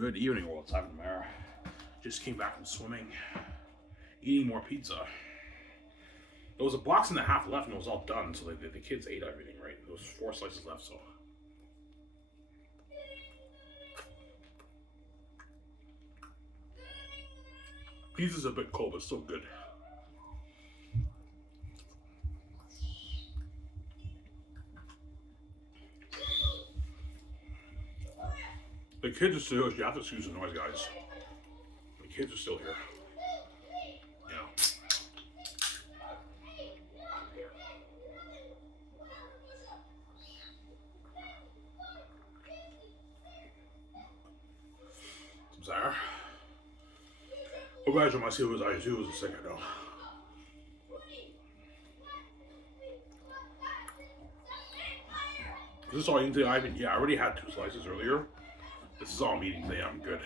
Good evening, World Time Mara. Just came back from swimming, eating more pizza. There was a box and a half left and it was all done, so the kids ate everything, right? There was 4 slices left, so. Pizza's a bit cold, but still good. The kids are still here. You have to excuse the noise, guys. The kids are still here. Yeah. Some sour. Imagine my seal was I too was a second though. Is this all you can say? I already had 2 slices earlier. This is all I'm eating today. I'm good.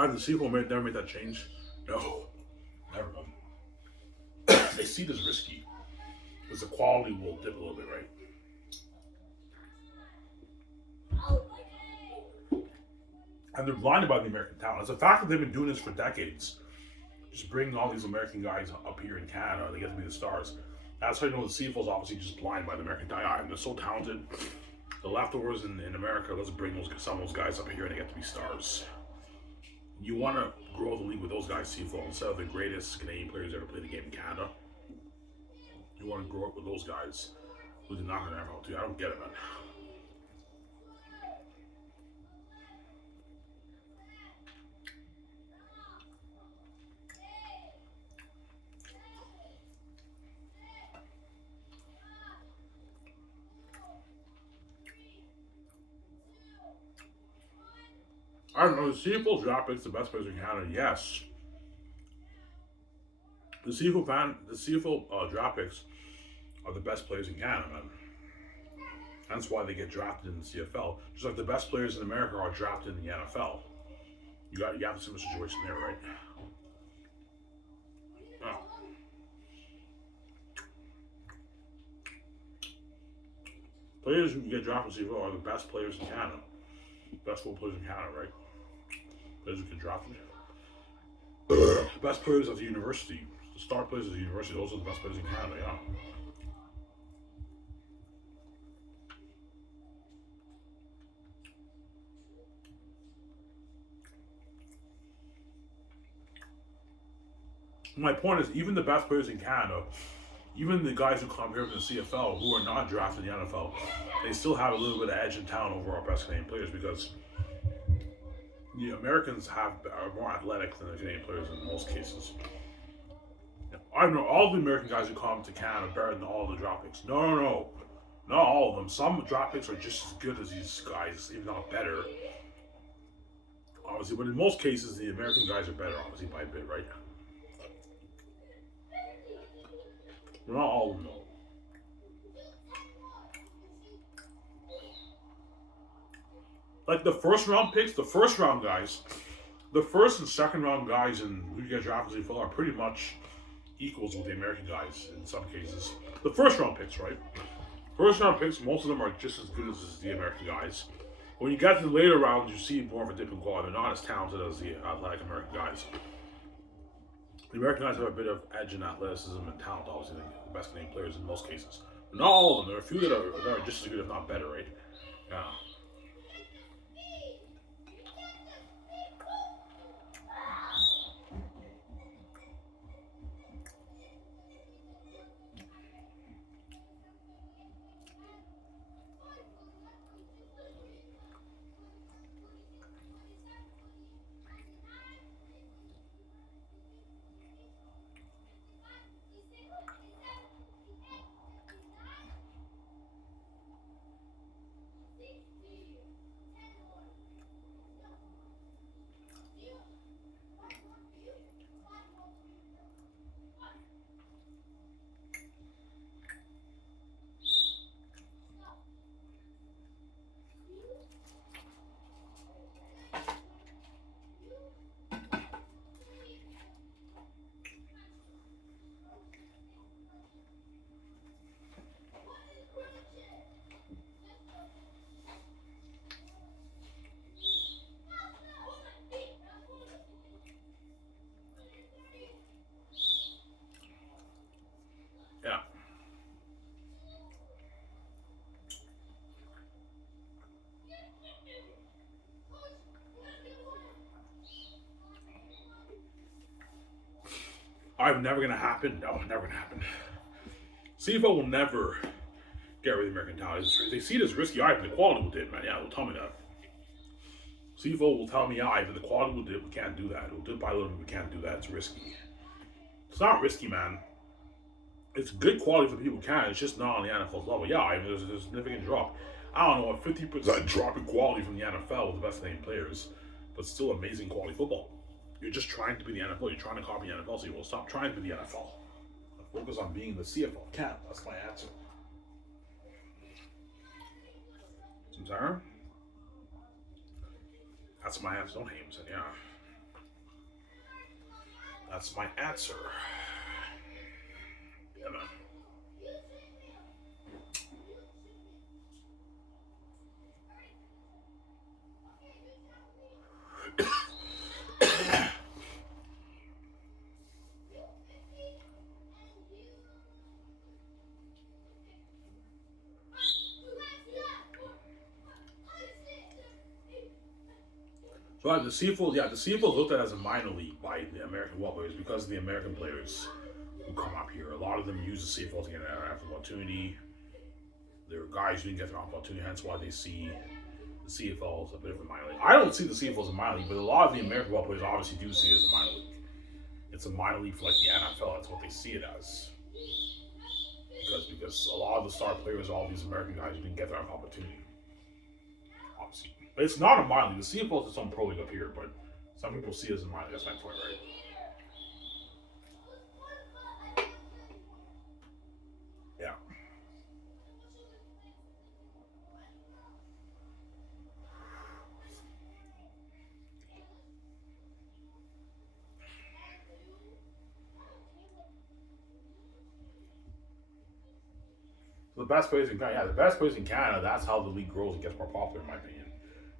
The CFL never made that change. No, never. They see it as risky because the quality will dip a little bit, right? And they're blinded by the American talent. It's a fact that they've been doing this for decades. Just bringing all these American guys up here in Canada, they get to be the stars. That's how you know the CFL is obviously just blind by the American talent. They're so talented. The leftovers in America, let's bring some of those guys up here and they get to be stars. You want to grow the league with those guys, CFL, instead of the greatest Canadian players ever played the game in Canada. You want to grow up with those guys who did not have NFL too. I don't get it, man. I don't know, the CFL draft picks the best players in Canada, yes. The CFL draft picks are the best players in Canada, man. That's why they get drafted in the CFL. Just like the best players in America are drafted in the NFL. You have a similar situation there, right? Oh. Players who get drafted in the CFL are the best players in Canada. Best football players in Canada, right? Players who get drafted. The best players at the university, the star players at the university, those are the best players in Canada, yeah. My point is, even the best players in Canada, even the guys who come here from the CFL who are not drafted in the NFL, they still have a little bit of edge in town over our best Canadian players because the Americans are more athletic than the Canadian players in most cases. I know all the American guys who come to Canada are better than all the draft picks. No. Not all of them. Some draft picks are just as good as these guys, if not better. Obviously, but in most cases, the American guys are better, obviously, by a bit, right? Not all of them, though. Like the first round picks, the first round guys, the first and second round guys and who get drafted in the NFL are pretty much equals with the American guys in some cases. The first round picks, right? First round picks, most of them are just as good as the American guys. When you get to the later rounds, you see more of a dip in quality. They're not as talented as the athletic American guys. The American guys have a bit of edge in athleticism and talent, obviously, the best Canadian players in most cases. But not all of them. There are a few that are just as good, if not better, right? Yeah. Yeah. I'm never gonna happen. No, never gonna happen. CFL will never get rid of the American talent. They see it as risky. I the quality will dip, man. Yeah, they'll tell me that. CFL will tell me, yeah, Ivan, the quality will dip. We can't do that. It will dip by a little bit. We can't do that. It's risky. It's not risky, man. It's good quality for the people who can. It's just not on the NFL's level. Yeah, I mean, there's a significant drop. I don't know, a 50% drop in quality from the NFL with the best named players, but still amazing quality football. You're just trying to be the NFL. You're trying to copy the NFL, so you will stop trying to be the NFL. Focus on being the CFL. Can't. That's my answer. I'm sorry? That's my answer. Don't hate him. Yeah. That's my answer. Yeah, man. So the CFL, yeah, the CFL is looked at as a minor league by the American football players because of the American players who come up here. A lot of them use the CFL to get an opportunity. There are guys who didn't get their opportunity, hence why they see the CFL as a bit of a minor league. I don't see the CFL as a minor league, but a lot of the American football players obviously do see it as a minor league. It's a minor league for like the NFL. That's what they see it as. Because a lot of the star players are all these American guys who didn't get their opportunity. Obviously. But it's not a minor league. The CFL is its own pro league up here, but some people see it as a minor league. That's my point, right? Yeah. So the best players in Canada, the best players in Canada, that's how the league grows and gets more popular, in my opinion.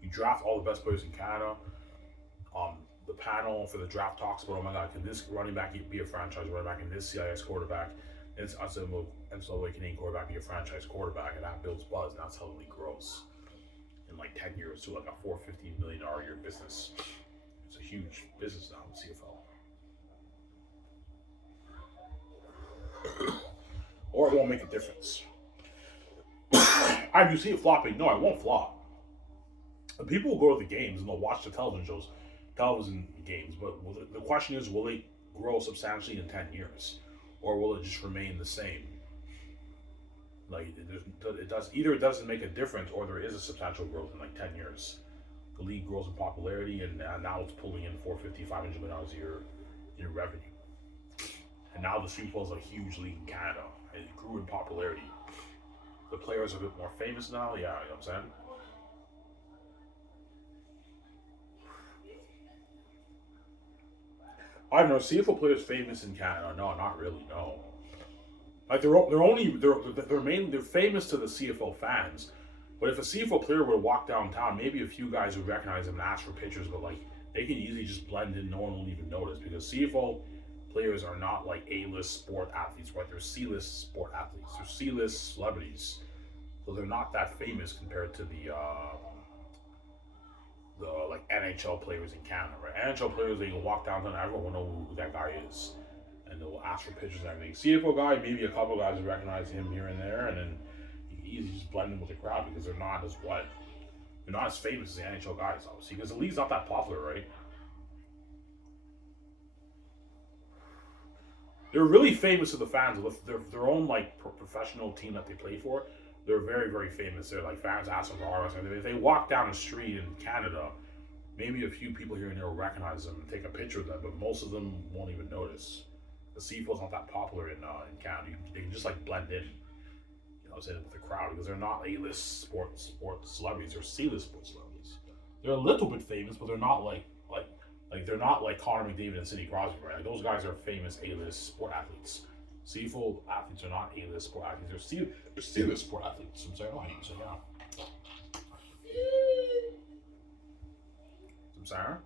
You draft all the best players in Canada. Um, the panel for the draft talks about, oh my God, can this running back be a franchise running back and this CIS quarterback and NCAA Canadian quarterback be a franchise quarterback, and that builds buzz, and that's how the league grows in like 10 years to like a $450 million a year business. It's a huge business now in the CFL. Or it won't make a difference. I do see it flopping. No, it won't flop. And people will go to the games and they'll watch the television games. But the question is, will it grow substantially in 10 years, or will it just remain the same? Like it does. Either it doesn't make a difference, or there is a substantial growth in like 10 years. The league grows in popularity, and now it's pulling in $450-500 million a year in revenue. And now the Super Bowl is a huge league in Canada. It grew in popularity. The players are a bit more famous now. Yeah, you know what I'm saying? I don't know. CFL players famous in Canada? No, not really. No. Like they're famous to the CFL fans. But if a CFL player were to walk downtown, maybe a few guys would recognize him and ask for pictures. But like they can easily just blend in. No one will even notice because CFL players are not like A-list sport athletes, right? They're C-list sport athletes. They're C-list celebrities, so they're not that famous compared to the like NHL players in Canada, right? NHL players, they can walk downtown, everyone will know who that guy is, and they'll ask for pictures and everything. CFL guy, maybe a couple of guys will recognize him here and there, and then you can easily just blend in with the crowd because they're not as what, they're not as famous as the NHL guys, obviously, because the league's not that popular, right? They're really famous to the fans with their own like professional team that they play for. They're very very famous. They're like fans ask them for autographs. If they walk down the street in Canada, maybe a few people here and there will recognize them and take a picture of them, but most of them won't even notice. The CFL's not that popular in Canada. They can just like blend in, say with the crowd because they're not A-list sport celebrities. They're C-list sports celebrities. They're a little bit famous, but they're not like they're not like Connor McDavid and Sidney Crosby, right? Like those guys are famous A-list sport athletes. CFL athletes are not A-list sport athletes. They're C-list sport athletes. I'm saying, yeah. I'm sorry.